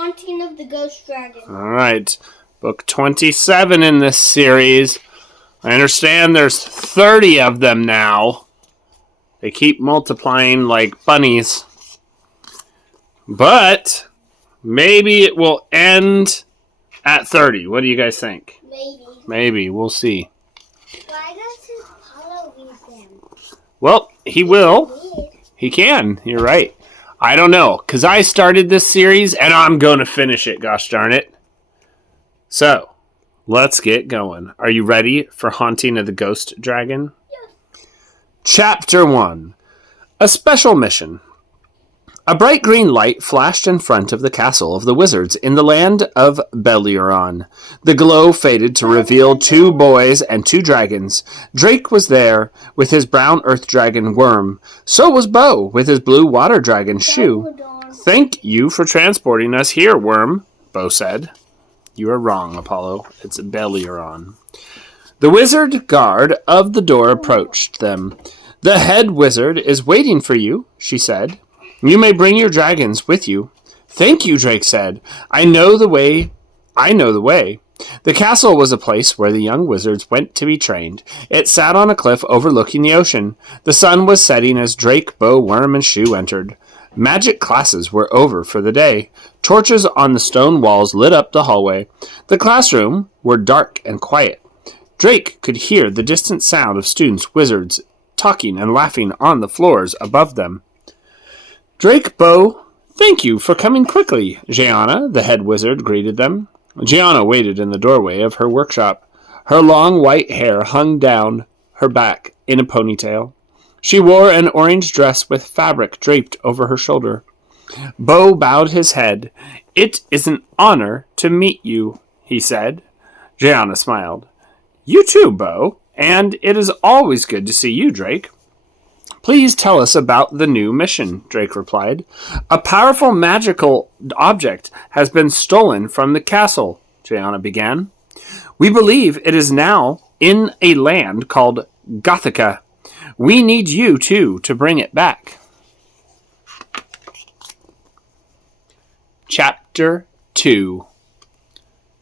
Haunting of the Ghost Dragon. All right. Book 27 in this series. I understand there's 30 of them now. They keep multiplying like bunnies. But maybe it will end at 30. What do you guys think? Maybe. We'll see. Why doesn't Apollo read them? Well, he will. He can. You're right. I don't know. Because I started this series and I'm going to finish it. Gosh darn it. So, let's get going. Are you ready for Haunting of the Ghost Dragon? Yes. Chapter 1. A Special Mission. A bright green light flashed in front of the castle of the wizards in the land of Bellerophon. The glow faded to reveal 2 boys and 2 dragons. Drake was there with his brown earth dragon Worm. So was Bo with his blue water dragon Shoe. Thank you for transporting us here, Worm, Bo said. You are wrong, Apollo. It's Bellerophon. The wizard guard of the door approached them. The head wizard is waiting for you, she said. You may bring your dragons with you. Thank you, Drake said. I know the way. The castle was a place where the young wizards went to be trained. It sat on a cliff overlooking the ocean. The sun was setting as Drake, Bo, Worm, and Shoe entered. Magic classes were over for the day. Torches on the stone walls lit up the hallway. The classroom were dark and quiet. Drake could hear the distant sound of students, wizards, talking and laughing on the floors above them. Drake, Bo, thank you for coming quickly. Gianna, the head wizard, greeted them. Gianna waited in the doorway of her workshop. Her long white hair hung down her back in a ponytail. She wore an orange dress with fabric draped over her shoulder. Bo bowed his head. It is an honor to meet you, he said. Gianna smiled. You too, Bo, and it is always good to see you, Drake. Please tell us about the new mission, Drake replied. A powerful magical object has been stolen from the castle, Gianna began. We believe it is now in a land called Gothica. We need you, too, to bring it back. Chapter 2.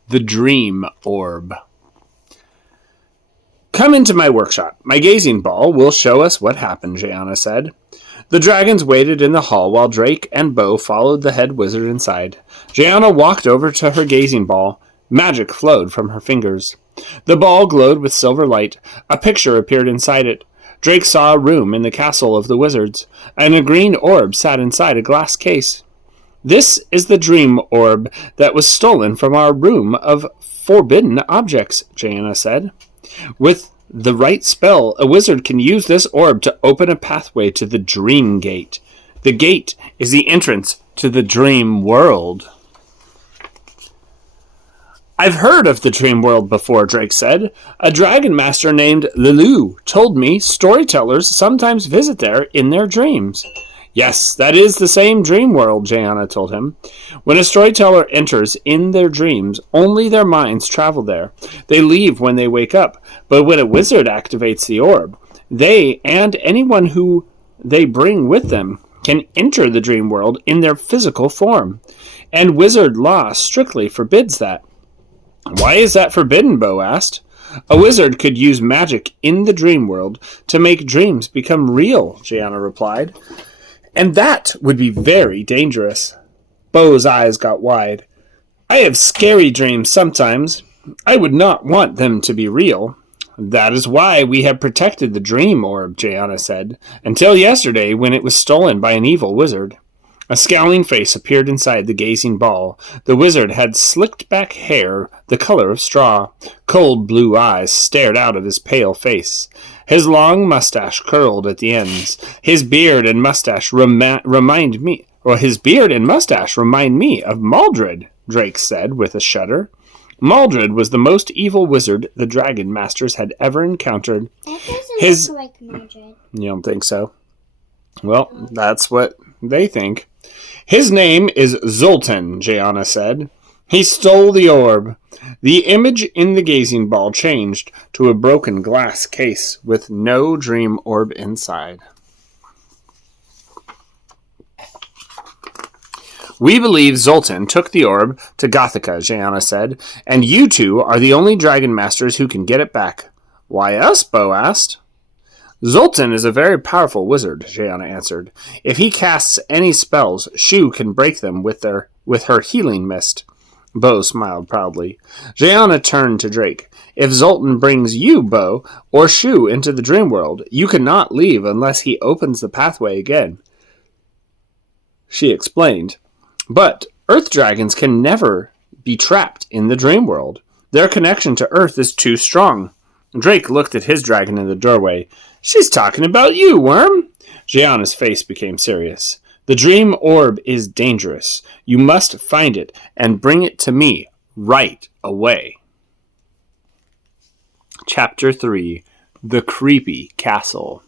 The Dream Orb. Come into my workshop. My gazing ball will show us what happened, Gianna said. The dragons waited in the hall while Drake and Bo followed the head wizard inside. Gianna walked over to her gazing ball. Magic flowed from her fingers. The ball glowed with silver light. A picture appeared inside it. Drake saw a room in the castle of the wizards, and a green orb sat inside a glass case. This is the dream orb that was stolen from our room of forbidden objects, Gianna said. With the right spell, a wizard can use this orb to open a pathway to the Dream Gate. The gate is the entrance to the dream world. I've heard of the dream world before, Drake said. A dragon master named Lilu told me storytellers sometimes visit there in their dreams. Yes, that is the same dream world, Gianna told him. When a storyteller enters in their dreams, only their minds travel there. They leave when they wake up, but when a wizard activates the orb, they and anyone who they bring with them can enter the dream world in their physical form. And wizard law strictly forbids that. Why is that forbidden? Bo asked. A wizard could use magic in the dream world to make dreams become real, Gianna replied. And that would be very dangerous. Bo's eyes got wide. I have scary dreams sometimes. I would not want them to be real. That is why we have protected the dream orb, Gianna said, until yesterday when it was stolen by an evil wizard. A scowling face appeared inside the gazing ball. The wizard had slicked back hair the color of straw. Cold blue eyes stared out of his pale face. His long mustache curled at the ends. His beard and mustache remind me of Maldred, Drake said with a shudder. Maldred was the most evil wizard the dragon masters had ever encountered. That doesn't look like Maldred. You don't think so? Well, that's what they think. His name is Zoltan, Gianna said. He stole the orb. The image in the gazing ball changed to a broken glass case with no dream orb inside. We believe Zoltan took the orb to Gothica, Gianna said, and you two are the only dragon masters who can get it back. Why us? Bo asked. Zoltan is a very powerful wizard, Gianna answered. If he casts any spells, Shu can break them with her healing mist. Bo smiled proudly. Gianna turned to Drake. If Zoltan brings you, Bo, or Shu into the dream world, you cannot leave unless he opens the pathway again. She explained. But Earth dragons can never be trapped in the dream world. Their connection to Earth is too strong. Drake looked at his dragon in the doorway. She's talking about you, Worm. Gianna's face became serious. The dream orb is dangerous. You must find it and bring it to me right away. Chapter 3. The Creepy Castle.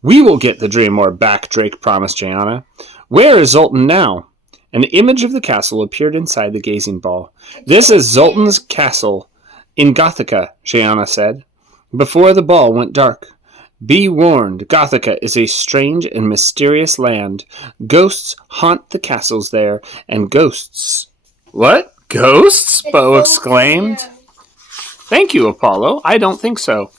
We will get the dream orb back, Drake promised Gianna. Where is Zoltan now? An image of the castle appeared inside the gazing ball. This is Zoltan's castle in Gothica, Gianna said. Before the ball went dark. Be warned, Gothica is a strange and mysterious land. Ghosts haunt the castles there, and ghosts... What? Ghosts? Bo exclaimed. Thank you, Apollo. I don't think so.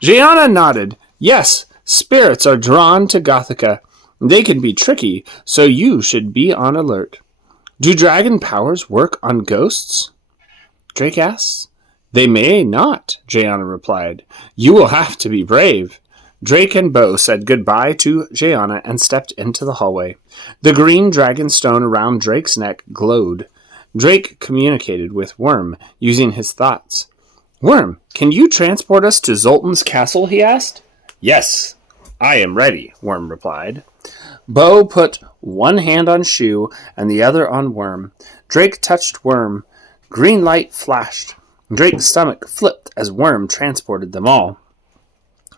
Gianna nodded. Yes, spirits are drawn to Gothica. They can be tricky, so you should be on alert. Do dragon powers work on ghosts? Drake asked. They may not, Gianna replied. You will have to be brave. Drake and Bo said goodbye to Gianna and stepped into the hallway. The green dragon stone around Drake's neck glowed. Drake communicated with Worm, using his thoughts. Worm, can you transport us to Zoltan's castle, he asked. Yes, I am ready, Worm replied. Bo put one hand on Shu and the other on Worm. Drake touched Worm. Green light flashed. Drake's stomach flipped as Worm transported them all.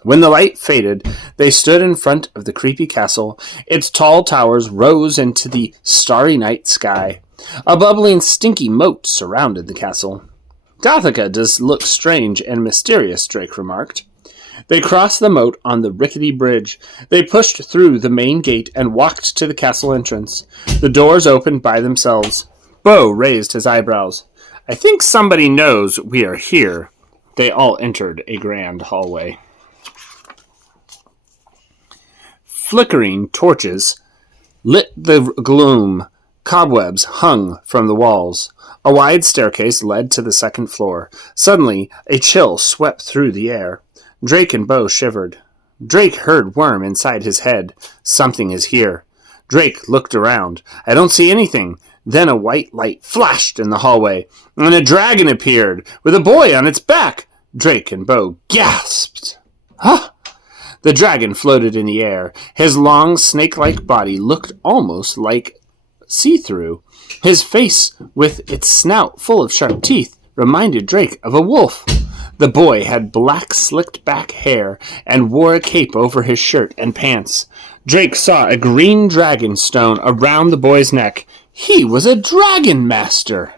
When the light faded, they stood in front of the creepy castle. Its tall towers rose into the starry night sky. A bubbling, stinky moat surrounded the castle. Gothica does look strange and mysterious, Drake remarked. They crossed the moat on the rickety bridge. They pushed through the main gate and walked to the castle entrance. The doors opened by themselves. Bo raised his eyebrows. I think somebody knows we are here. They all entered a grand hallway. Flickering torches lit the gloom. Cobwebs hung from the walls. A wide staircase led to the second floor. Suddenly, a chill swept through the air. Drake and Bo shivered. Drake heard Worm inside his head. Something is here. Drake looked around. I don't see anything. Then a white light flashed in the hallway, and a dragon appeared, with a boy on its back. Drake and Bo gasped. Huh? The dragon floated in the air. His long, snake-like body looked almost like see-through. His face, with its snout full of sharp teeth, reminded Drake of a wolf. The boy had black, slicked-back hair and wore a cape over his shirt and pants. Drake saw a green dragon stone around the boy's neck. He was a dragon master.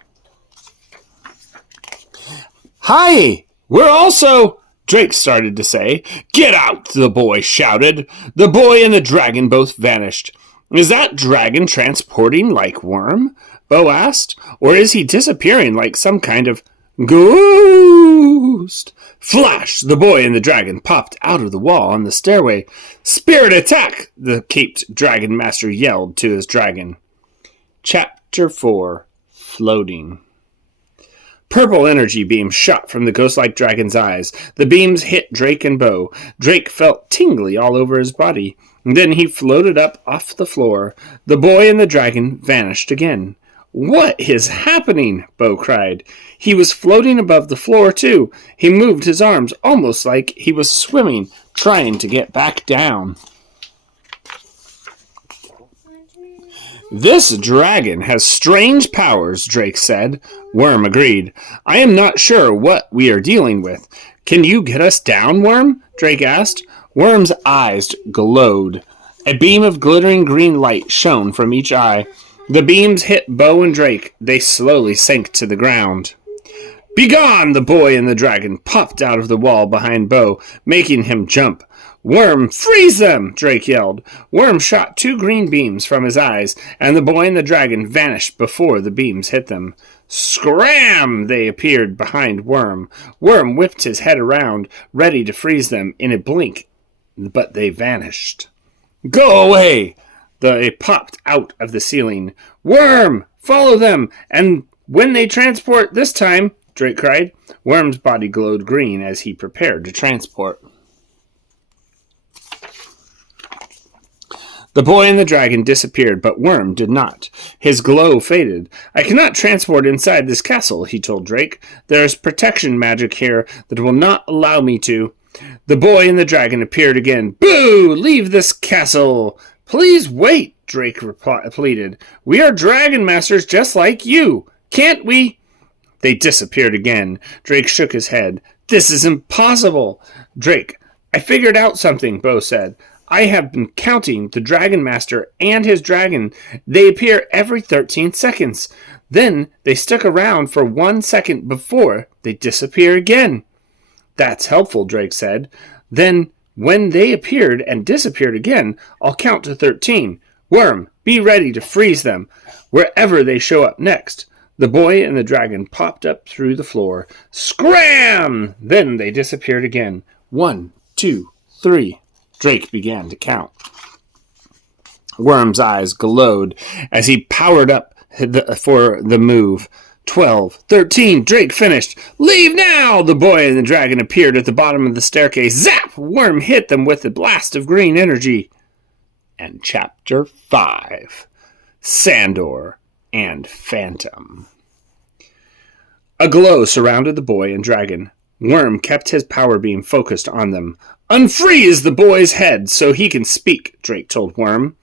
Hi! We're also... Drake started to say. Get out, the boy shouted. The boy and the dragon both vanished. Is that dragon transporting like Worm? Bo asked. Or is he disappearing like some kind of ghost? Flash! The boy and the dragon popped out of the wall on the stairway. Spirit attack! The caped dragon master yelled to his dragon. Chapter 4. Floating. Purple energy beams shot from the ghost-like dragon's eyes. The beams hit Drake and Bo. Drake felt tingly all over his body. Then he floated up off the floor. The boy and the dragon vanished again. What is happening? Bo cried. He was floating above the floor, too. He moved his arms almost like he was swimming, trying to get back down. This dragon has strange powers, Drake said. Worm agreed. I am not sure what we are dealing with. Can you get us down, Worm? Drake asked. Worm's eyes glowed. A beam of glittering green light shone from each eye. The beams hit Bo and Drake. They slowly sank to the ground. Begone! The boy and the dragon popped out of the wall behind Bo, making him jump. Worm, freeze them! Drake yelled. Worm shot 2 green beams from his eyes, and the boy and the dragon vanished before the beams hit them. Scram! They appeared behind Worm. Worm whipped his head around, ready to freeze them in a blink, but they vanished. Go away! They popped out of the ceiling. Worm! Follow them! And when they transport this time, Drake cried. Worm's body glowed green as he prepared to transport. The boy and the dragon disappeared, but Worm did not. His glow faded. I cannot transport inside this castle, he told Drake. There is protection magic here that will not allow me to. The boy and the dragon appeared again. Boo! Leave this castle! Please wait, Drake pleaded. We are dragon masters just like you. Can't we? They disappeared again. Drake shook his head. This is impossible. Drake, I figured out something, Bo said. I have been counting the Dragon Master and his dragon. They appear every 13 seconds. Then they stick around for 1 second before they disappear again. That's helpful, Drake said. Then, when they appeared and disappeared again, I'll count to 13. Worm, be ready to freeze them wherever they show up next. The boy and the dragon popped up through the floor. Scram! Then they disappeared again. 1, 2, 3. Drake began to count. Worm's eyes glowed as he powered up for the move. 12, 13, Drake finished. Leave now! The boy and the dragon appeared at the bottom of the staircase. Zap! Worm hit them with a blast of green energy. And Chapter 5, Sandor and Phantom. A glow surrounded the boy and dragon. Worm kept his power beam focused on them. Unfreeze the boy's head so he can speak, Drake told Worm.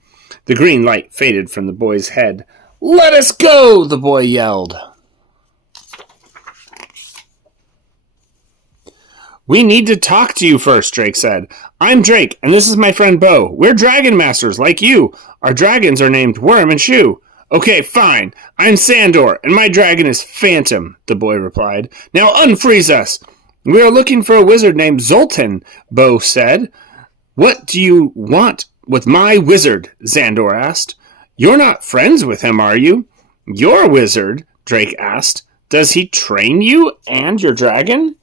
The green light faded from the boy's head. Let us go, the boy yelled. We need to talk to you first, Drake said. I'm Drake, and this is my friend Bo. We're dragon masters, like you. Our dragons are named Worm and Shoe. Okay, fine. I'm Sandor, and my dragon is Phantom, the boy replied. Now unfreeze us. We are looking for a wizard named Zoltan, Bo said. What do you want with my wizard? Sandor asked. You're not friends with him, are you? Your wizard? Drake asked. Does he train you and your dragon?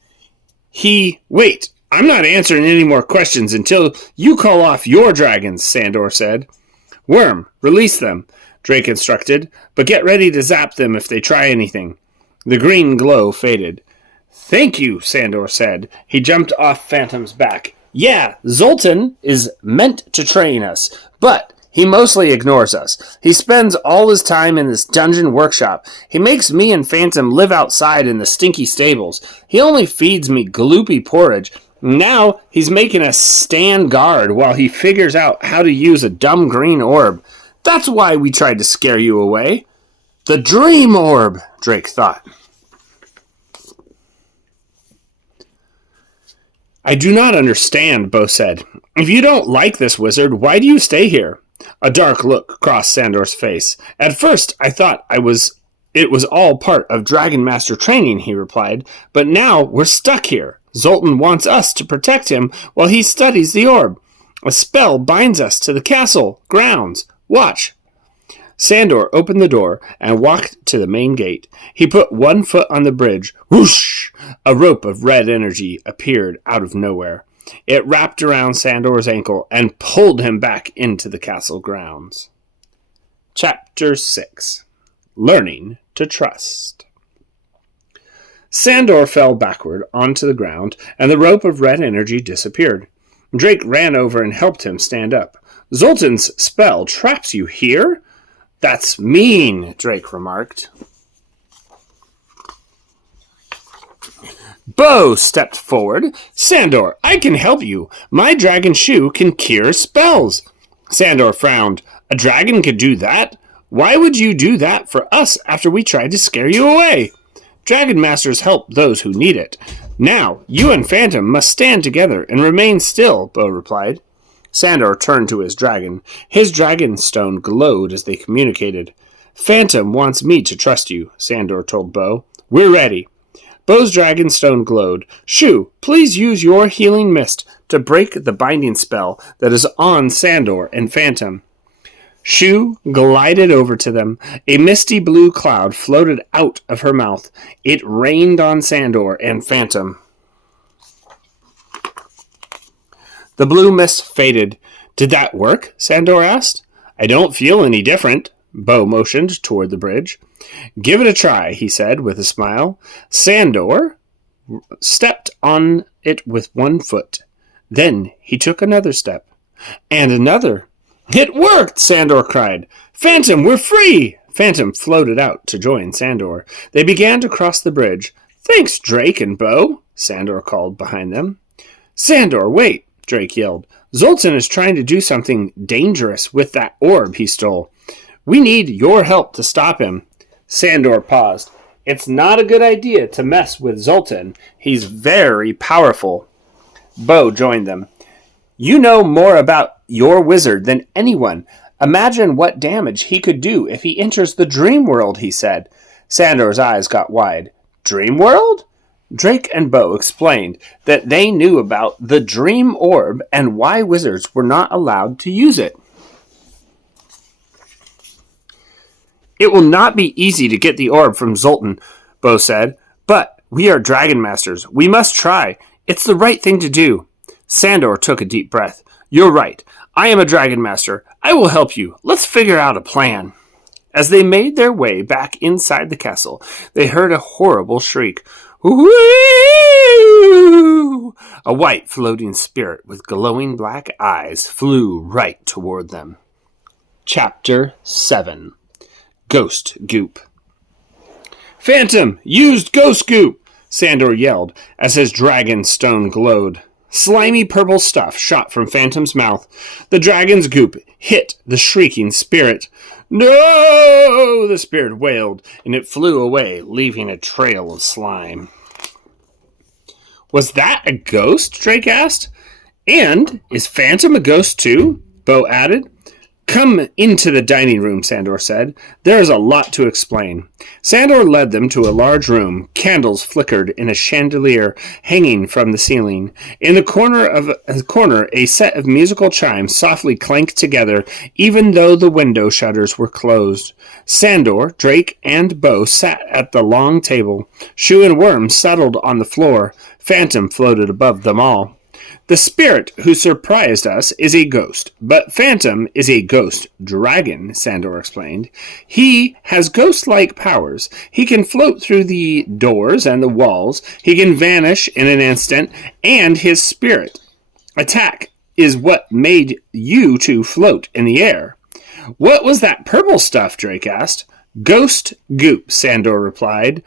Wait, I'm not answering any more questions until you call off your dragons, Sandor said. Worm, release them, Drake instructed, but get ready to zap them if they try anything. The green glow faded. Thank you, Sandor said. He jumped off Phantom's back. Yeah, Zoltan is meant to train us, but he mostly ignores us. He spends all his time in this dungeon workshop. He makes me and Phantom live outside in the stinky stables. He only feeds me gloopy porridge. Now he's making us stand guard while he figures out how to use a dumb green orb. That's why we tried to scare you away. The dream orb, Drake thought. I do not understand, Bo said. If you don't like this wizard, why do you stay here? A dark look crossed Sandor's face. At first, I thought it was all part of Dragon Master training, he replied. But now we're stuck here. Zoltan wants us to protect him while he studies the orb. A spell binds us to the castle grounds. Watch. Sandor opened the door and walked to the main gate. He put one foot on the bridge. Whoosh! A rope of red energy appeared out of nowhere. It wrapped around Sandor's ankle and pulled him back into the castle grounds. Chapter 6. Learning to Trust. Sandor fell backward onto the ground, and the rope of red energy disappeared. Drake ran over and helped him stand up. Zoltan's spell traps you here? That's mean, Drake remarked. Bo stepped forward. Sandor, I can help you. My dragon shoe can cure spells. Sandor frowned. A dragon could do that? Why would you do that for us after we tried to scare you away? Dragon masters help those who need it. Now, you and Phantom must stand together and remain still, Bo replied. Sandor turned to his dragon. His dragon stone glowed as they communicated. Phantom wants me to trust you, Sandor told Bo. We're ready. Bo's dragon stone glowed. Shu, please use your healing mist to break the binding spell that is on Sandor and Phantom. Shu glided over to them. A misty blue cloud floated out of her mouth. It rained on Sandor and Phantom. The blue mist faded. "Did that work?" Sandor asked. "I don't feel any different." Bo motioned toward the bridge. "Give it a try," he said with a smile. Sandor stepped on it with one foot. Then he took another step. And another. "It worked!" Sandor cried. "Phantom, we're free!" Phantom floated out to join Sandor. They began to cross the bridge. "Thanks, Drake and Bo," Sandor called behind them. "Sandor, wait!" Drake yelled. "Zoltan is trying to do something dangerous with that orb he stole. We need your help to stop him." Sandor paused. "It's not a good idea to mess with Zoltan. He's very powerful." Bo joined them. "You know more about your wizard than anyone. Imagine what damage he could do if he enters the dream world," he said. Sandor's eyes got wide. "Dream world?" Drake and Bo explained that they knew about the dream orb and why wizards were not allowed to use it. "It will not be easy to get the orb from Zoltan," Bo said, "but we are dragon masters. We must try. It's the right thing to do." Sandor took a deep breath. "You're right. I am a dragon master. I will help you. Let's figure out a plan." As they made their way back inside the castle, they heard a horrible shriek. "Whee!" A white floating spirit with glowing black eyes flew right toward them. Chapter 7. Ghost Goop. "Phantom, used ghost goop!" Sandor yelled as his dragon stone glowed. Slimy purple stuff shot from Phantom's mouth. The dragon's goop hit the shrieking spirit. "No!" the spirit wailed, and it flew away, leaving a trail of slime. "Was that a ghost?" Drake asked. "And is Phantom a ghost too?" Bo added. "Come into the dining room," Sandor said. "There is a lot to explain." Sandor led them to a large room. Candles flickered in a chandelier hanging from the ceiling. In the corner, a set of musical chimes softly clanked together, even though the window shutters were closed. Sandor, Drake, and Bo sat at the long table. Shu and Worm settled on the floor. Phantom floated above them all. "The spirit who surprised us is a ghost, but Phantom is a ghost dragon," Sandor explained. "He has ghost-like powers. He can float through the doors and the walls. He can vanish in an instant, and his spirit attack is what made you two float in the air." "What was that purple stuff?" Drake asked. "Ghost goop," Sandor replied.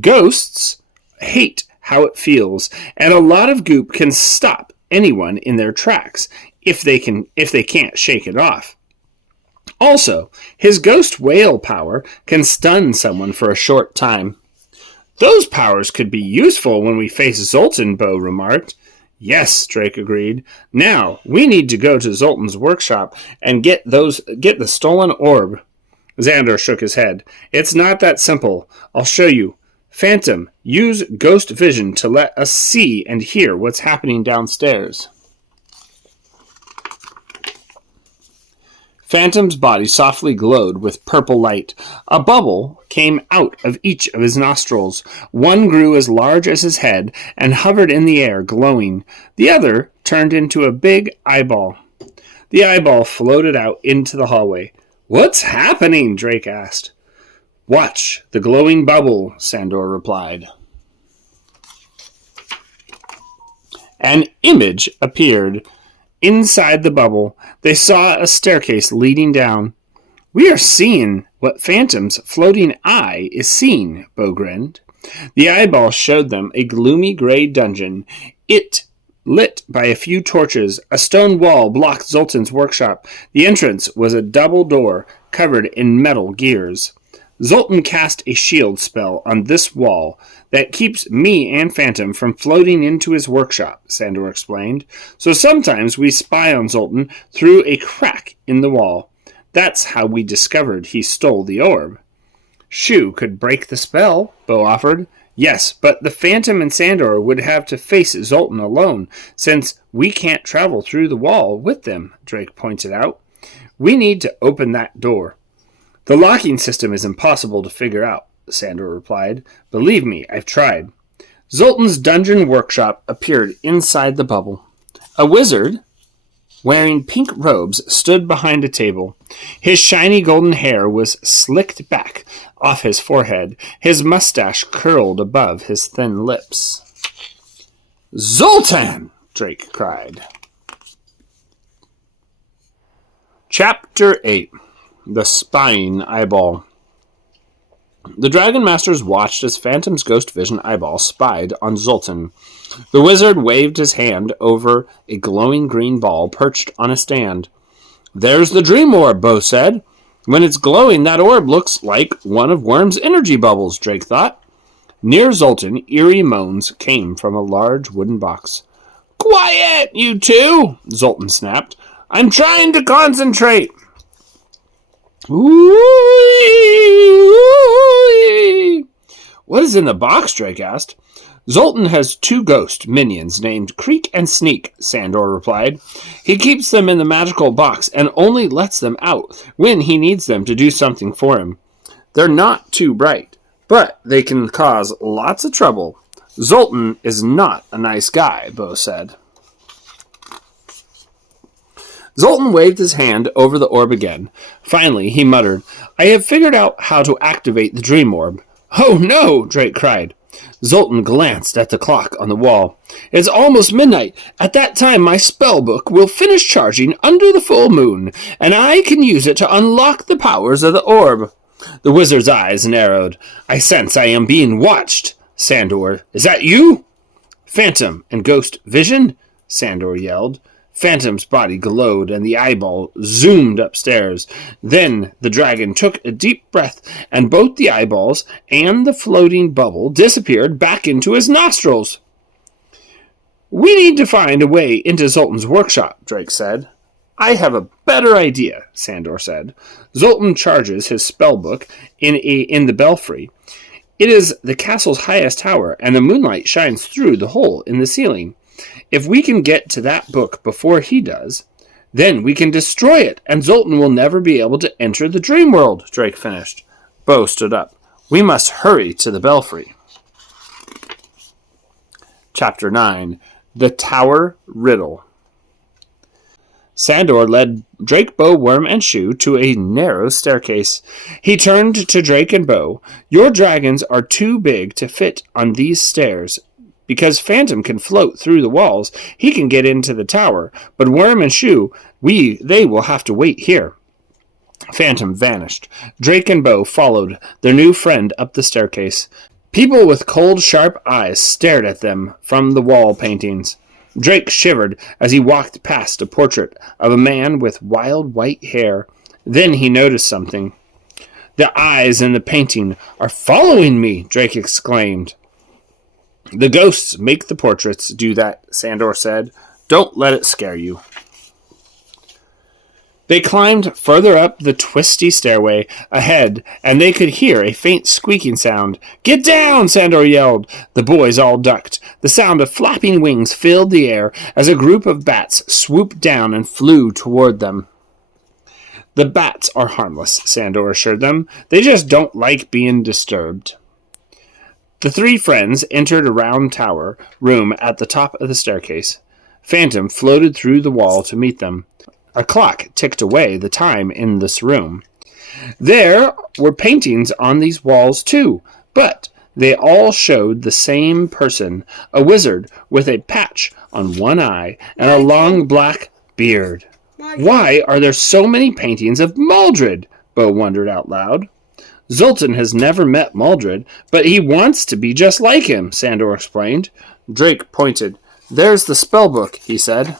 "Ghosts hate how it feels, and a lot of goop can stop anyone in their tracks if they can't shake it off. Also, his ghost whale power can stun someone for a short time." "Those powers could be useful when we face Zoltan," Bo remarked. "Yes," Drake agreed. "Now, we need to go to Zoltan's workshop and get the stolen orb." Sandor shook his head. "It's not that simple. I'll show you. Phantom, use ghost vision to let us see and hear what's happening downstairs." Phantom's body softly glowed with purple light. A bubble came out of each of his nostrils. One grew as large as his head and hovered in the air, glowing. The other turned into a big eyeball. The eyeball floated out into the hallway. "What's happening?" Drake asked. "Watch the glowing bubble," Sandor replied. An image appeared. Inside the bubble, they saw a staircase leading down. "We are seeing what Phantom's floating eye is seeing," Bo grinned. The eyeball showed them a gloomy gray dungeon. It lit by a few torches. A stone wall blocked Zoltan's workshop. The entrance was a double door covered in metal gears. "Zoltan cast a shield spell on this wall that keeps me and Phantom from floating into his workshop," Sandor explained. "So sometimes we spy on Zoltan through a crack in the wall. That's how we discovered he stole the orb." "Shu could break the spell," Bo offered. Yes, but the Phantom and Sandor would have to face Zoltan alone, since we can't travel through the wall with them, Drake pointed out. We need to open that door. The locking system is impossible to figure out, Sandor replied. Believe me, I've tried. Zoltan's dungeon workshop appeared inside the bubble. A wizard, wearing pink robes, stood behind a table. His shiny golden hair was slicked back off his forehead. His mustache curled above his thin lips. Zoltan! Drake cried. Chapter 8. The Spying Eyeball. The Dragon Masters watched as Phantom's ghost vision eyeball spied on Zoltan. The wizard waved his hand over a glowing green ball perched on a stand. There's the dream orb, Bo said. When it's glowing, that orb looks like one of Worm's energy bubbles, Drake thought. Near Zoltan, eerie moans came from a large wooden box. Quiet, you two, Zoltan snapped. I'm trying to concentrate. Ooh-wee. What is in the box? Drake asked. Zoltan has 2 ghost minions named Creak and Sneak, Sandor replied. He keeps them in the magical box and only lets them out when he needs them to do something for him. They're not too bright, but they can cause lots of trouble. Zoltan is not a nice guy, Bo said. Zoltan waved his hand over the orb again. Finally, he muttered, I have figured out how to activate the dream orb. Oh no, Drake cried. Zoltan glanced at the clock on the wall. It's almost midnight. At that time, my spell book will finish charging under the full moon, and I can use it to unlock the powers of the orb. The wizard's eyes narrowed. I sense I am being watched. Sandor, is that you? Phantom and Ghost Vision? Sandor yelled. Phantom's body glowed, and the eyeball zoomed upstairs. Then the dragon took a deep breath, and both the eyeballs and the floating bubble disappeared back into his nostrils. We need to find a way into Zoltan's workshop, Drake said. I have a better idea, Sandor said. Zoltan charges his spellbook in the belfry. It is the castle's highest tower, and the moonlight shines through the hole in the ceiling. If we can get to that book before he does, then we can destroy it, and Zoltan will never be able to enter the dream world, Drake finished. Bo stood up. We must hurry to the belfry. Chapter 9. The Tower Riddle. Sandor led Drake, Bo, Worm, and Shoe to a narrow staircase. He turned to Drake and Bo. Your dragons are too big to fit on these stairs. Because Phantom can float through the walls, he can get into the tower, but Worm and Shoe, they will have to wait here. Phantom vanished. Drake and Bo followed their new friend up the staircase. People with cold, sharp eyes stared at them from the wall paintings. Drake shivered as he walked past a portrait of a man with wild white hair. Then he noticed something. The eyes in the painting are following me, Drake exclaimed. The ghosts make the portraits do that, Sandor said. Don't let it scare you. They climbed further up the twisty stairway ahead, and they could hear a faint squeaking sound. Get down, Sandor yelled. The boys all ducked. The sound of flapping wings filled the air as a group of bats swooped down and flew toward them. The bats are harmless, Sandor assured them. They just don't like being disturbed. The 3 friends entered a round tower room at the top of the staircase. Phantom floated through the wall to meet them. A clock ticked away the time in this room. There were paintings on these walls too, but they all showed the same person, a wizard with a patch on one eye and a long black beard. Why are there so many paintings of Maldred? Bo wondered out loud. Zoltan has never met Maldred, but he wants to be just like him, Sandor explained. Drake pointed. There's the spellbook, he said.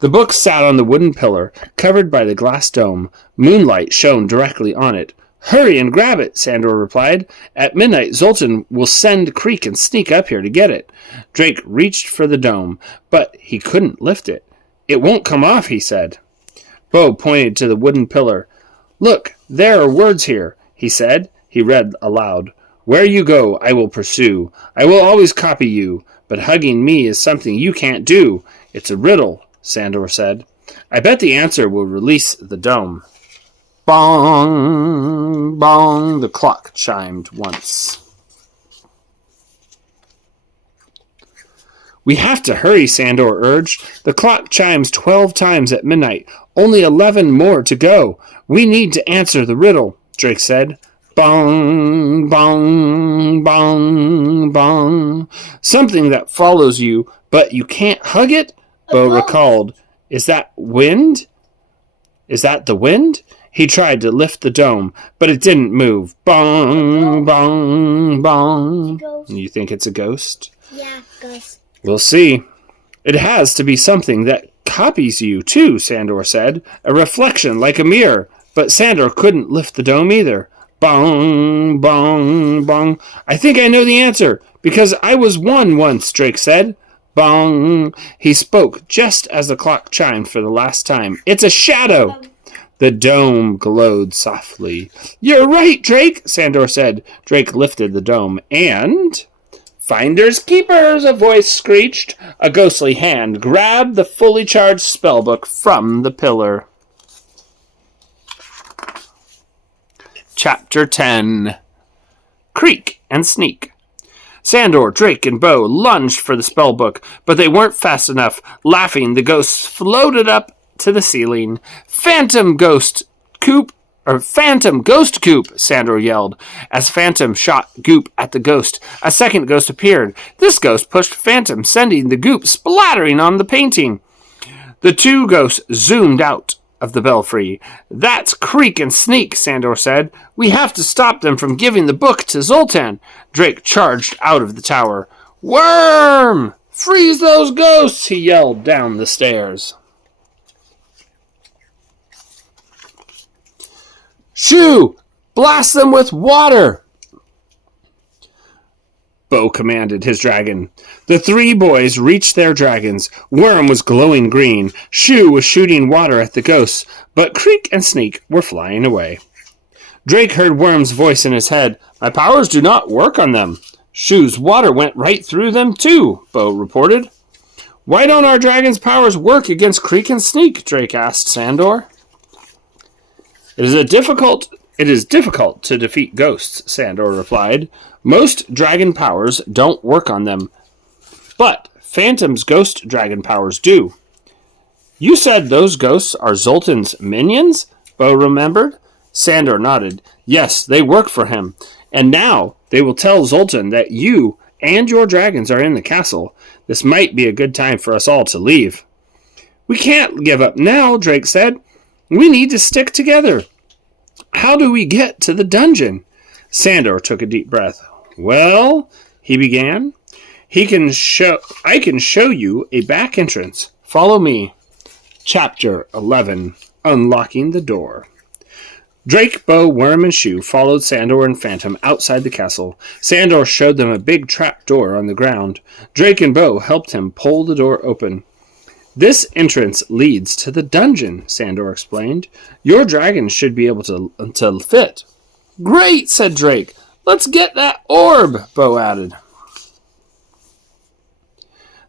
The book sat on the wooden pillar, covered by the glass dome. Moonlight shone directly on it. Hurry and grab it, Sandor replied. At midnight, Zoltan will send Creak and Sneak up here to get it. Drake reached for the dome, but he couldn't lift it. It won't come off, he said. Bo pointed to the wooden pillar. Look, there are words here, he said. He read aloud. Where you go, I will pursue. I will always copy you, but hugging me is something you can't do. It's a riddle, Sandor said. I bet the answer will release the dome. Bong, bong, the clock chimed once. We have to hurry, Sandor urged. The clock chimes 12 times at midnight. Only 11 more to go. We need to answer the riddle, Drake said. Bong, bong, bong, bong. Something that follows you, but you can't hug it? Bo recalled. Is that wind? Is that the wind? He tried to lift the dome, but it didn't move. Bong, bong, bong. You think it's a ghost? Yeah, ghost. We'll see. It has to be something that copies you, too, Sandor said. A reflection like a mirror. But Sandor couldn't lift the dome either. Bong, bong, bong. I think I know the answer, because I was one once, Drake said. Bong. He spoke just as the clock chimed for the last time. It's a shadow. The dome glowed softly. You're right, Drake, Sandor said. Drake lifted the dome, and... Finders keepers, a voice screeched. A ghostly hand grabbed the fully charged spellbook from the pillar. Chapter 10. Creak and Sneak. Sandor, Drake, and Bo lunged for the spellbook, but they weren't fast enough. Laughing, the ghosts floated up to the ceiling. Phantom Ghost Coop! Phantom Ghost Goop, Sandor yelled. As Phantom shot goop at the ghost, a second ghost appeared. This ghost pushed Phantom, sending the goop splattering on the painting. The two ghosts zoomed out of the belfry. That's Creak and Sneak, Sandor said. We have to stop them from giving the book to Zoltan. Drake charged out of the tower. Worm! Freeze those ghosts, he yelled down the stairs. Shoo! Blast them with water! Bo commanded his dragon. The three boys reached their dragons. Worm was glowing green. Shoo was shooting water at the ghosts, but Creak and Sneak were flying away. Drake heard Worm's voice in his head. My powers do not work on them. Shoo's water went right through them too, Bo reported. Why don't our dragon's powers work against Creak and Sneak? Drake asked Sandor. It is difficult to defeat ghosts, Sandor replied. Most dragon powers don't work on them, but Phantom's ghost dragon powers do. You said those ghosts are Zoltan's minions? Bo remembered. Sandor nodded. Yes, they work for him. And now they will tell Zoltan that you and your dragons are in the castle. This might be a good time for us all to leave. We can't give up now, Drake said. We need to stick together. How do we get to the dungeon? Sandor took a deep breath. Well, he began. I can show you a back entrance. Follow me. Chapter 11. Unlocking the door. Drake, Bo, Worm, and Shoo followed Sandor and Phantom outside the castle. Sandor showed them a big trap door on the ground. Drake and Bo helped him pull the door open. This entrance leads to the dungeon, Sandor explained. Your dragon should be able to fit. Great, said Drake. Let's get that orb, Bo added.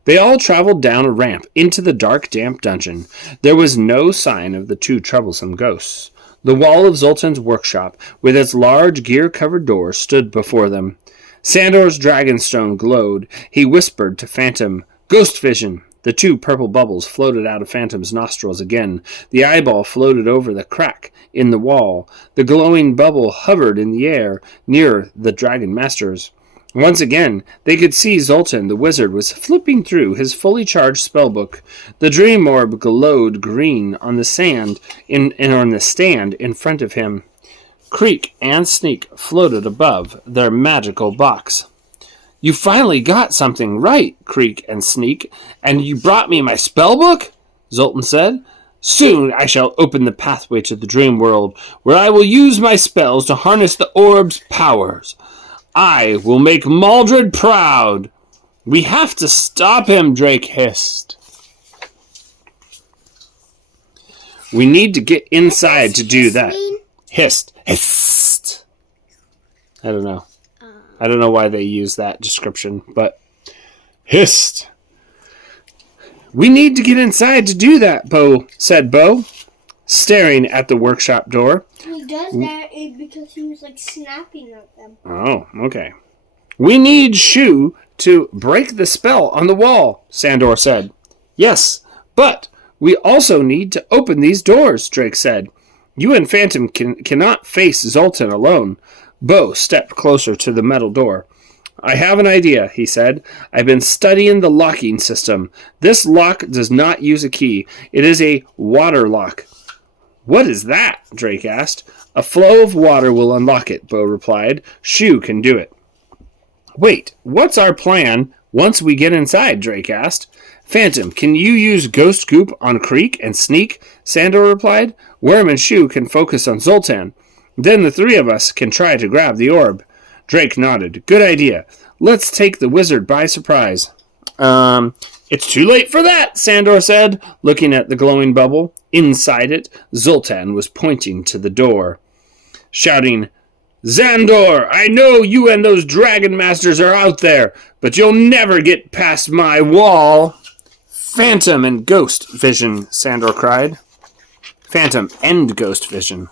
They all traveled down a ramp into the dark, damp dungeon. There was no sign of the two troublesome ghosts. The wall of Zoltan's workshop, with its large gear-covered door, stood before them. Sandor's dragonstone glowed. He whispered to Phantom, Ghost vision! The two purple bubbles floated out of Phantom's nostrils again. The eyeball floated over the crack in the wall. The glowing bubble hovered in the air near the dragon masters. Once again, they could see Zoltan the wizard was flipping through his fully charged spellbook. The dream orb glowed green on the stand on the stand in front of him. Creak and Sneak floated above their magical box. You finally got something right, Creak and Sneak, and you brought me my spellbook? Zoltan said. Soon I shall open the pathway to the dream world, where I will use my spells to harness the orb's powers. I will make Maldred proud. We have to stop him, Drake hissed. We need to get inside to do that. Hissed. Hissed. I don't know. I don't know why they use that description, but hissed. We need to get inside to do that, said Bo, staring at the workshop door. He does that because he was like snapping at them. Oh, okay. We need Shu to break the spell on the wall, Sandor said. Yes, but we also need to open these doors, Drake said. You and Phantom cannot face Zoltan alone. Bo stepped closer to the metal door. I have an idea, he said. I've been studying the locking system. This lock does not use a key. It is a water lock. What is that? Drake asked. A flow of water will unlock it, Bo replied. Shu can do it. Wait, what's our plan once we get inside? Drake asked. Phantom, can you use Ghost Goop on Creak and Sneak? Sandor replied. Worm and Shu can focus on Zoltan. Then the three of us can try to grab the orb. Drake nodded. Good idea. Let's take the wizard by surprise. It's too late for that, Sandor said, looking at the glowing bubble. Inside it, Zoltan was pointing to the door, shouting, Sandor, I know you and those dragon masters are out there, but you'll never get past my wall. Phantom and ghost vision, Sandor cried. Phantom and ghost vision.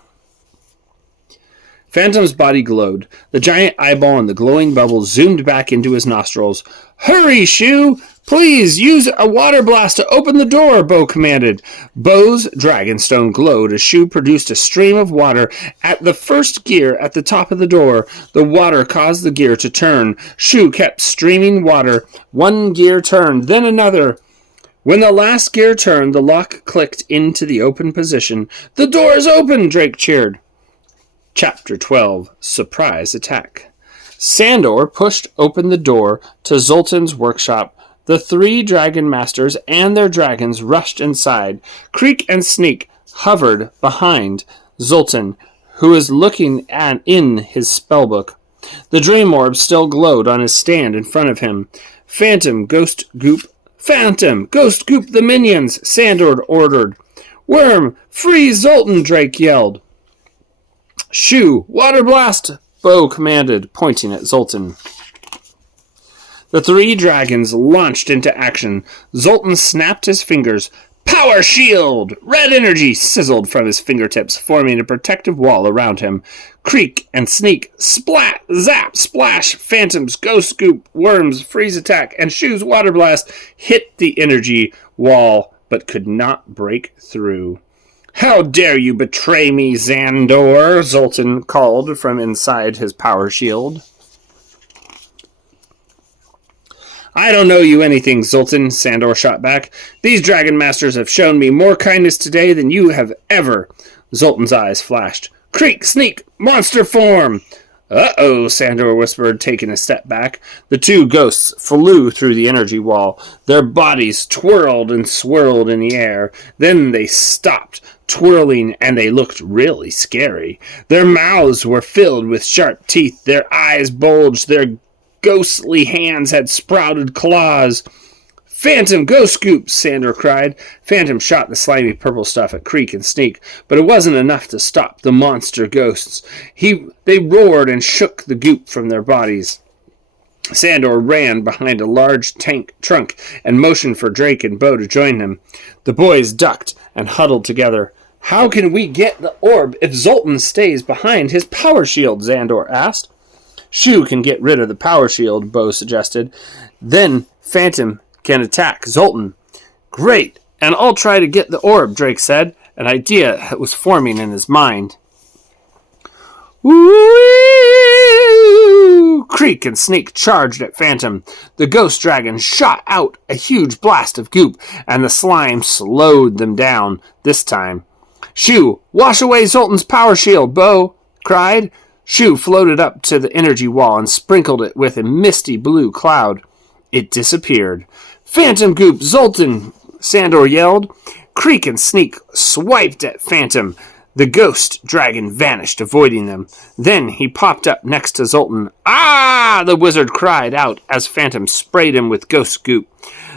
Phantom's body glowed. The giant eyeball and the glowing bubble zoomed back into his nostrils. Hurry, Shu! Please, use a water blast to open the door, Bo commanded. Bo's dragonstone glowed as Shu produced a stream of water at the first gear at the top of the door. The water caused the gear to turn. Shu kept streaming water. One gear turned, then another. When the last gear turned, the lock clicked into the open position. The door is open, Drake cheered. Chapter 12, Surprise Attack. Sandor pushed open the door to Zoltan's workshop. The three dragon masters and their dragons rushed inside. Creak and Sneak hovered behind Zoltan, who was looking in his spellbook. The dream orb still glowed on his stand in front of him. Phantom, Ghost Goop the minions, Sandor ordered. Worm, free Zoltan, Drake yelled. Shu, water blast, Bo commanded, pointing at Zoltan. The three dragons launched into action. Zoltan snapped his fingers. Power shield! Red energy sizzled from his fingertips, forming a protective wall around him. Creak and Sneak, splat, zap, splash, Phantom's Ghost Goop, Worm's freeze attack, and Shu's water blast hit the energy wall, but could not break through. How dare you betray me, Sandor? Zoltan called from inside his power shield. I don't know you anything, Zoltan, Sandor shot back. These dragon masters have shown me more kindness today than you have ever. Zoltan's eyes flashed. Creak, Sneak, monster form! Uh-oh, Sandor whispered, taking a step back. The two ghosts flew through the energy wall. Their bodies twirled and swirled in the air. Then they stopped, twirling, and they looked really scary. Their mouths were filled with sharp teeth. Their eyes bulged. Their ghostly hands had sprouted claws. Phantom, Ghost Scoop, Sandor cried. Phantom shot the slimy purple stuff at Creak and Sneak, but it wasn't enough to stop the monster ghosts. They roared and shook the goop from their bodies. Sandor ran behind a large trunk and motioned for Drake and Bo to join him. The boys ducked and huddled together. How can we get the orb if Zoltan stays behind his power shield? Sandor asked. Shu can get rid of the power shield, Bo suggested. Then Phantom can attack Zoltan. Great, and I'll try to get the orb, Drake said. An idea was forming in his mind. Woo! Creak and Sneak charged at Phantom. The ghost dragon shot out a huge blast of goop, and the slime slowed them down this time. Shu, wash away Zoltan's power shield, Bo cried. Shu floated up to the energy wall and sprinkled it with a misty blue cloud. It disappeared. Phantom Goop, Zoltan, Sandor yelled. Creak and Sneak swiped at Phantom. The ghost dragon vanished, avoiding them. Then he popped up next to Zoltan. Ah! The wizard cried out as Phantom sprayed him with ghost goop.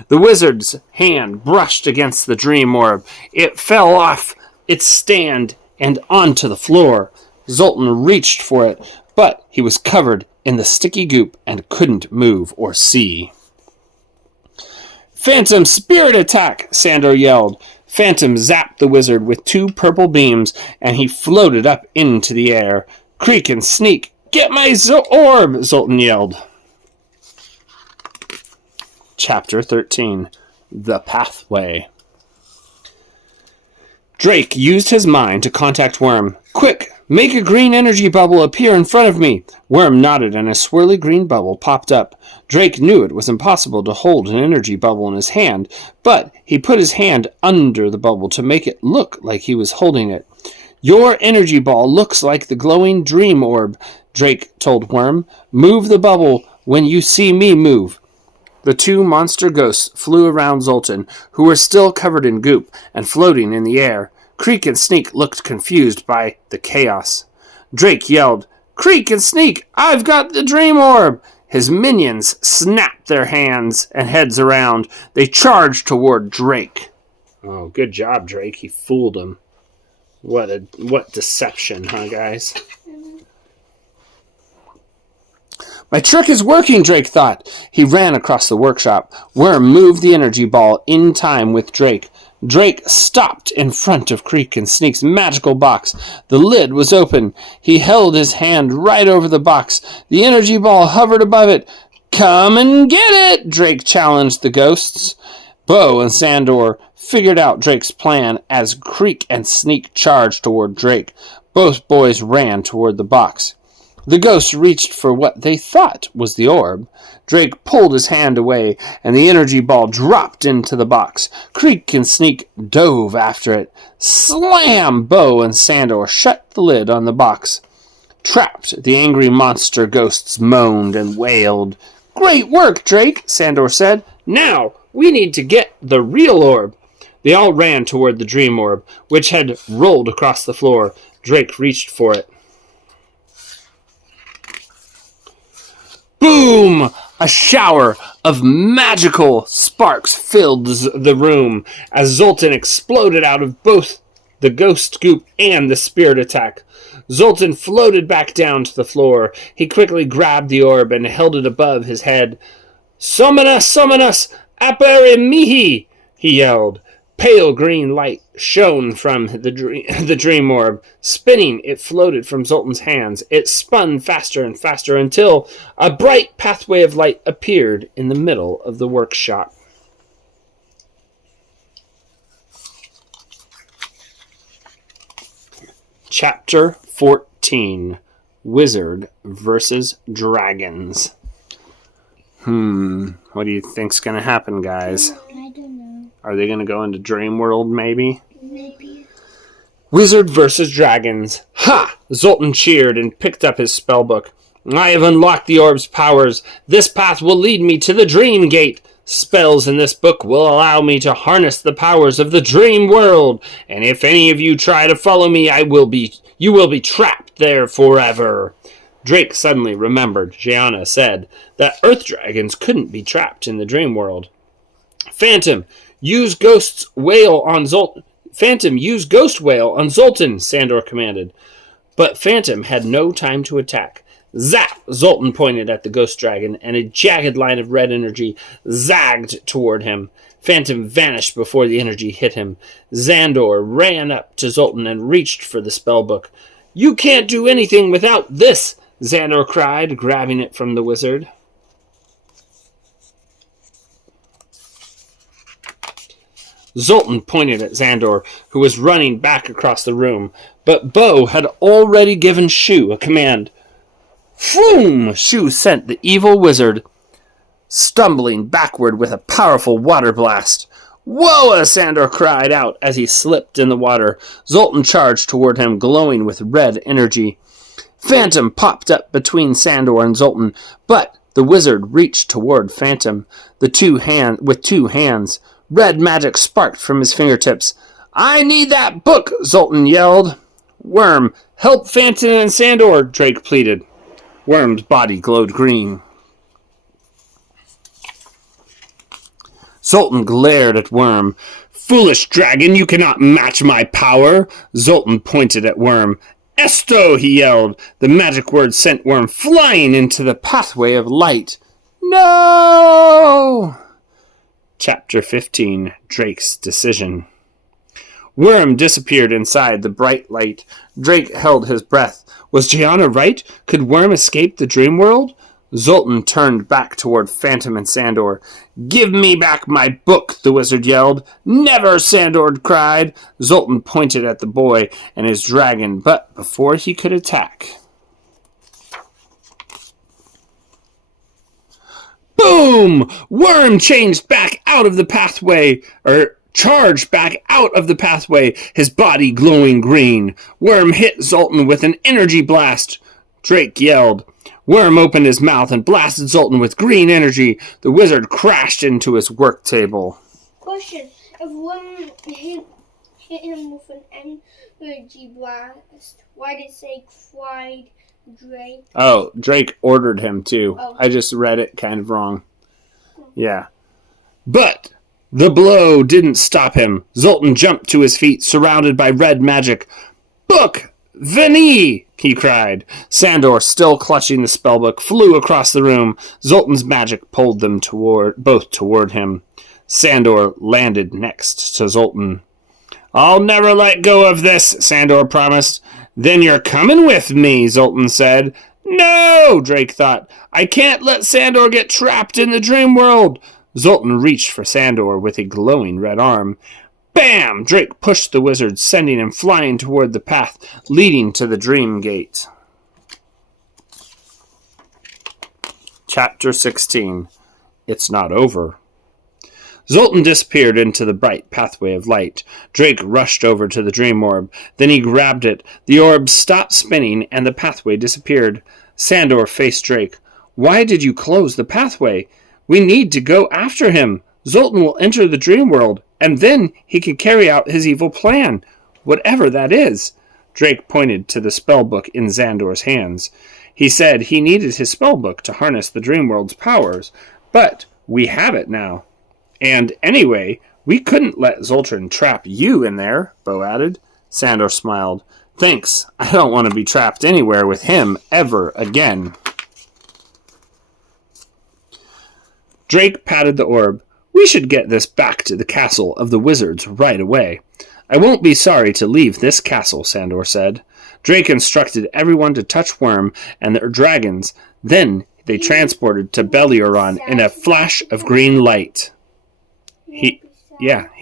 The wizard's hand brushed against the dream orb. It fell off its stand and onto the floor. Zoltan reached for it, but he was covered in the sticky goop and couldn't move or see. "Phantom spirit attack!" Sandor yelled. Phantom zapped the wizard with 2 purple beams, and he floated up into the air. "Creak and Sneak, get my orb!" Zoltan yelled. Chapter 13. The Pathway. Drake used his mind to contact Worm. "Quick! Make a green energy bubble appear in front of me." Worm nodded and a swirly green bubble popped up. Drake knew it was impossible to hold an energy bubble in his hand, but he put his hand under the bubble to make it look like he was holding it. "Your energy ball looks like the glowing dream orb," Drake told Worm. "Move the bubble when you see me move." The 2 monster ghosts flew around Zoltan, who were still covered in goop and floating in the air. Creak and Sneak looked confused by the chaos. Drake yelled, "Creak and Sneak, I've got the dream orb!" His minions snapped their hands and heads around. They charged toward Drake. Oh, good job, Drake. He fooled him. What deception, huh, guys? "My trick is working," Drake thought. He ran across the workshop. Worm moved the energy ball in time with Drake. Drake stopped in front of Creak and Sneak's magical box. The lid was open. He held his hand right over the box. The energy ball hovered above it. "Come and get it!" Drake challenged the ghosts. Bo and Sandor figured out Drake's plan as Creak and Sneak charged toward Drake. Both boys ran toward the box. The ghosts reached for what they thought was the orb. Drake pulled his hand away, and the energy ball dropped into the box. Creak and Sneak dove after it. Slam! Bo and Sandor shut the lid on the box. Trapped, the angry monster ghosts moaned and wailed. "Great work, Drake," Sandor said. "Now, we need to get the real orb." They all ran toward the dream orb, which had rolled across the floor. Drake reached for it. Boom! A shower of magical sparks filled the room as Zoltan exploded out of both the ghost goop and the spirit attack. Zoltan floated back down to the floor. He quickly grabbed the orb and held it above his head. Summon us, apere mihi, he yelled. Pale green light shone from the dream orb. Spinning, it floated from Zoltan's hands. It spun faster and faster until a bright pathway of light appeared in the middle of the workshop. Chapter 14. Wizard versus Dragons. What do you think's going to happen, guys? I don't know. Are they going to go into Dream World, maybe? Maybe. Wizard versus Dragons. Ha! Zoltan cheered and picked up his spellbook. I have unlocked the orb's powers. This path will lead me to the Dream Gate. Spells in this book will allow me to harness the powers of the Dream World. And if any of you try to follow me, you will be trapped there forever. Drake suddenly remembered Gianna said that Earth Dragons couldn't be trapped in the Dream World. Phantom, use Ghost Whale on Zoltan. Phantom, use Ghost Whale on Zoltan, Sandor commanded. But Phantom had no time to attack. Zap! Zoltan pointed at the ghost dragon, and a jagged line of red energy zagged toward him. Phantom vanished before the energy hit him. Sandor ran up to Zoltan and reached for the spellbook. You can't do anything without this, Sandor cried, grabbing it from the wizard. Zoltan pointed at Sandor, who was running back across the room, but Bo had already given Shu a command. Phoom! Shu sent the evil wizard stumbling backward with a powerful water blast. Whoa! Sandor cried out as he slipped in the water. Zoltan charged toward him, glowing with red energy. Phantom popped up between Sandor and Zoltan, but the wizard reached toward Phantom with two hands. Red magic sparked from his fingertips. I need that book, Zoltan yelled. Worm, help Phantom and Sandor, Drake pleaded. Worm's body glowed green. Zoltan glared at Worm. Foolish dragon, you cannot match my power. Zoltan pointed at Worm. Esto, he yelled. The magic word sent Worm flying into the pathway of light. No! Chapter 15, Drake's Decision. Worm disappeared inside the bright light. Drake held his breath. Was Gianna right? Could Worm escape the dream world? Zoltan turned back toward Phantom and Sandor. Give me back my book, the wizard yelled. Never, Sandor cried. Zoltan pointed at the boy and his dragon, but before he could attack... Boom! Worm changed back out of the pathway, charged back out of the pathway, his body glowing green. Worm hit Zoltan with an energy blast. Drake yelled. Worm opened his mouth and blasted Zoltan with green energy. The wizard crashed into his work table. Question. If Worm hit him with an energy blast, why did it say cried Drake? Oh, Drake ordered him to. Oh. I just read it kind of wrong. Yeah. But the blow didn't stop him. Zoltan jumped to his feet, surrounded by red magic. Book! Veni! He cried. Sandor, still clutching the spellbook, flew across the room. Zoltan's magic pulled them both toward him. Sandor landed next to Zoltan. I'll never let go of this, Sandor promised. Then you're coming with me, Zoltan said. No, Drake thought. I can't let Sandor get trapped in the dream world. Zoltan reached for Sandor with a glowing red arm. Bam! Drake pushed the wizard, sending him flying toward the path leading to the dream gate. Chapter 16. It's not over. Zoltan disappeared into the bright pathway of light. Drake rushed over to the dream orb. Then he grabbed it. The orb stopped spinning, and the pathway disappeared. Sandor faced Drake. Why did you close the pathway? We need to go after him. Zoltan will enter the dream world, and then he can carry out his evil plan, whatever that is. Drake pointed to the spellbook in Sandor's hands. He said he needed his spellbook to harness the dream world's powers, but we have it now. And anyway, we couldn't let Zoltan trap you in there, Bo added. Sandor smiled. Thanks. I don't want to be trapped anywhere with him ever again. Drake patted the orb. We should get this back to the castle of the wizards right away. I won't be sorry to leave this castle, Sandor said. Drake instructed everyone to touch Worm and their dragons. Then they transported to Belioron in a flash of green light. He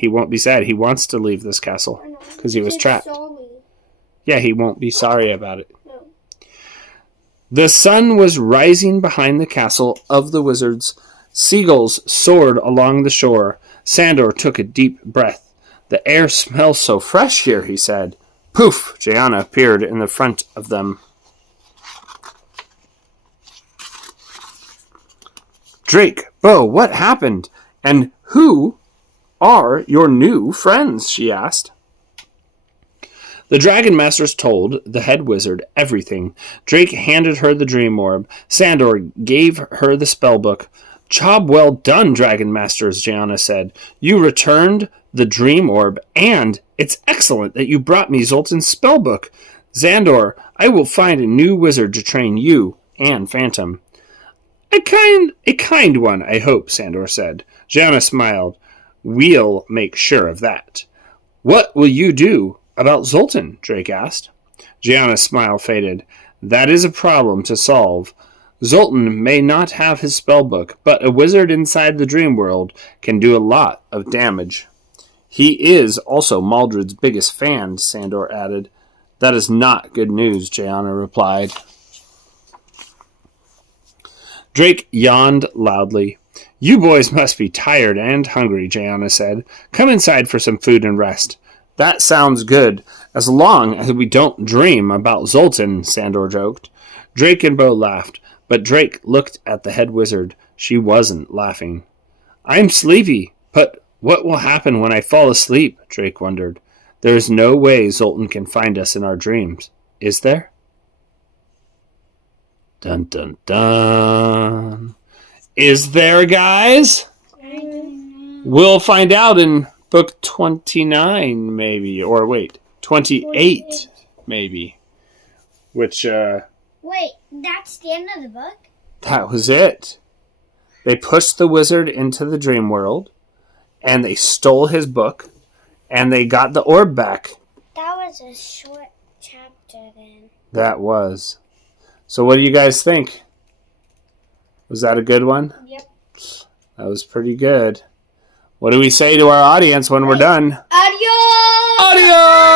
won't be sad. He wants to leave this castle because he was trapped. Yeah, he won't be sorry about it. No. The sun was rising behind the castle of the wizards. Seagulls soared along the shore. Sandor took a deep breath. The air smells so fresh here, he said. Poof! Gianna appeared in the front of them. Drake, Bo, what happened? And who are your new friends? She asked. The Dragon Masters told the head wizard everything. Drake handed her the dream orb. Sandor gave her the spellbook. Job well done, Dragon Masters, Gianna said. You returned the dream orb, and it's excellent that you brought me Zoltan's spellbook. Sandor, I will find a new wizard to train you and Phantom. A kind one, I hope, Sandor said. Gianna smiled. We'll make sure of that. What will you do about Zoltan? Drake asked. Gianna's smile faded. That is a problem to solve. Zoltan may not have his spellbook, but a wizard inside the dream world can do a lot of damage. He is also Maldred's biggest fan, Sandor added. That is not good news, Gianna replied. Drake yawned loudly. You boys must be tired and hungry, Gianna said. Come inside for some food and rest. That sounds good, as long as we don't dream about Zoltan, Sandor joked. Drake and Bo laughed. But Drake looked at the head wizard. She wasn't laughing. I'm sleepy, but what will happen when I fall asleep? Drake wondered. There is no way Zoltan can find us in our dreams, is there? Dun dun dun. Is there, guys? We'll find out in book 29, maybe. Or wait, 28, maybe. which Wait, that's the end of the book? that was it. They pushed the wizard into the dream world, and they stole his book, and they got the orb back. That was a short chapter then. That was. So what do you guys think? Was that a good one? Yep. That was pretty good. What do we say to our audience when we're done? Adios! Adios!